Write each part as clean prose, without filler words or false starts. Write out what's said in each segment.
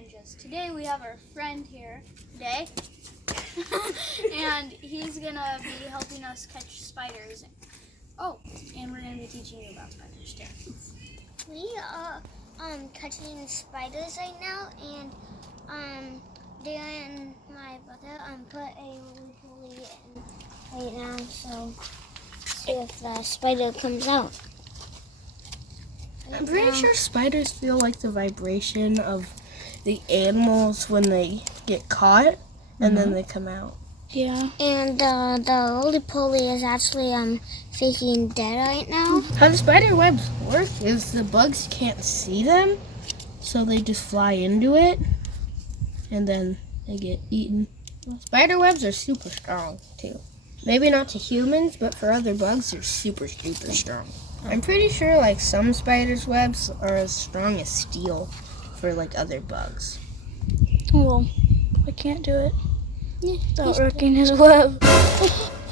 Ninjas. Today we have our friend here today, and he's gonna be helping us catch spiders. Oh, and we're gonna be teaching you about spiders too. We are catching spiders right now, and Dan, my brother, put a roly-poly in right now, so see if the spider comes out. I'm pretty sure spiders feel like the vibration of the animals when they get caught, and then they come out. Yeah. And the roly-poly is actually faking dead right now. How the spider webs work is the bugs can't see them, so they just fly into it, and then they get eaten. Spider webs are super strong, too. Maybe not to humans, but for other bugs, they're super, super strong. I'm pretty sure like some spiders' webs are as strong as steel for like other bugs. Well, I can't do it without wrecking his web.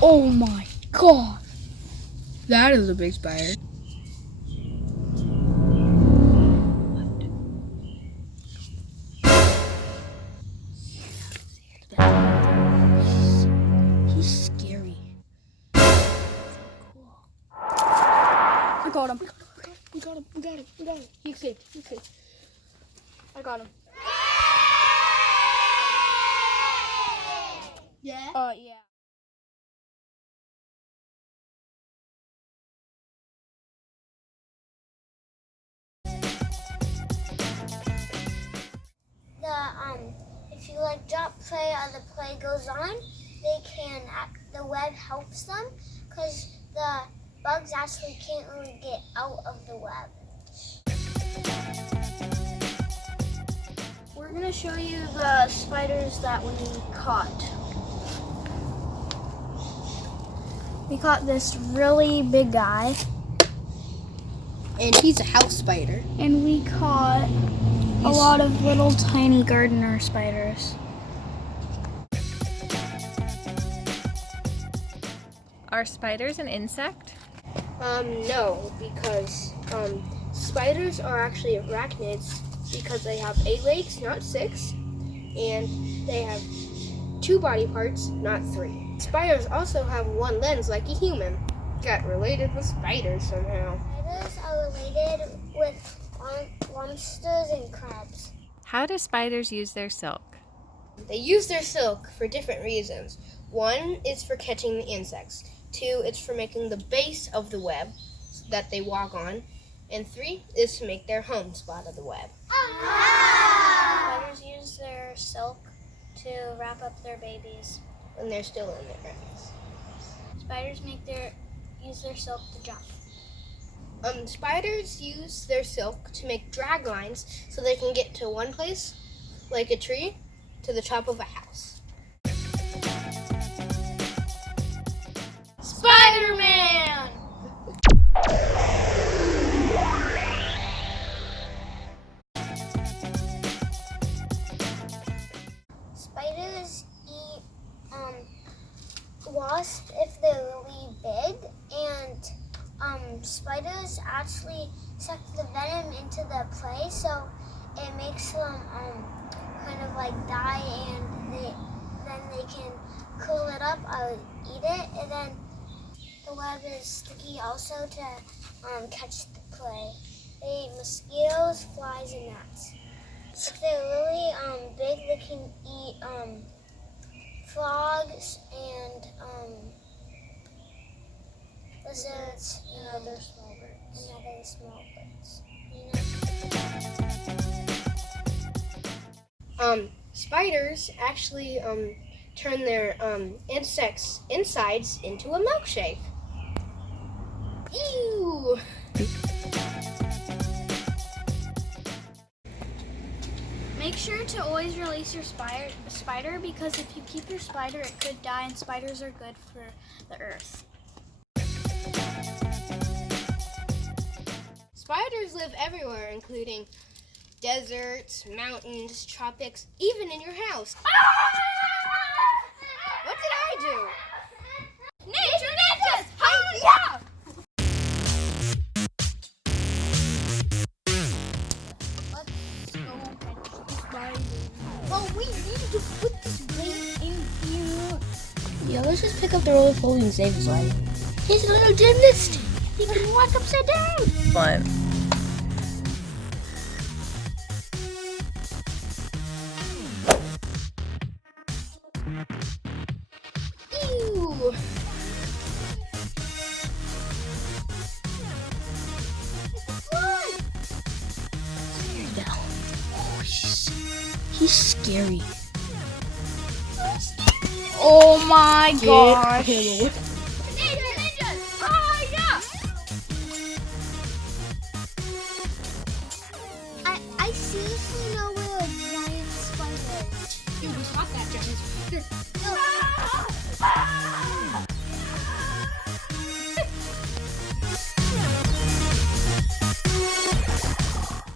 Oh my god. That is a big spider. He's scary. Cool. I got him. We got him. He escaped. I got him. Yeah? Yeah. If you drop play or the play goes on, the web helps them because the bugs actually can't really get out of the web. We're gonna show you the spiders that we caught. We caught this really big guy. And he's a house spider. And we caught a lot of little tiny gardener spiders. Are spiders an insect? No, because spiders are actually arachnids because they have 8 legs, not 6, and they have 2 body parts, not 3. Spiders also have 1 lens like a human. Got related with spiders somehow. Spiders are related with lobsters and crabs. How do spiders use their silk? They use their silk for different reasons. 1 is for catching the insects. 2, it's for making the base of the web that they walk on. And 3 is to make their home spot of the web. Spiders use their silk to wrap up their babies. When they're still in their eggs. Spiders use their silk to jump. Spiders use their silk to make drag lines so they can get to one place, like a tree, to the top of a house. Spider-Man! Spiders eat wasps if they're really big, and spiders actually suck the venom into the prey, so it makes them kind of die, and then they can curl it up or eat it, and then the web is sticky also to catch the prey. They eat mosquitoes, flies, and gnats. If they're really big, they can eat frogs and lizards and other small birds. Spiders actually turn their insects' insides into a milkshake. Ew! Make sure to always release your spider because if you keep your spider, it could die, and spiders are good for the earth. Spiders live everywhere, including deserts, mountains, tropics, even in your house. What did I do? Nature Ninjas! Hi-ya! Let's go catch the spider. But we need to put this weight in here. Yeah, let's just pick up the roller pulley and save his life. He's a little gymnast. He can walk upside down. One. Ew. There you go. Oh, he's scary. Oh my Get gosh. him away. I seriously know where a giant spider is. Dude, we caught that giant spider. No.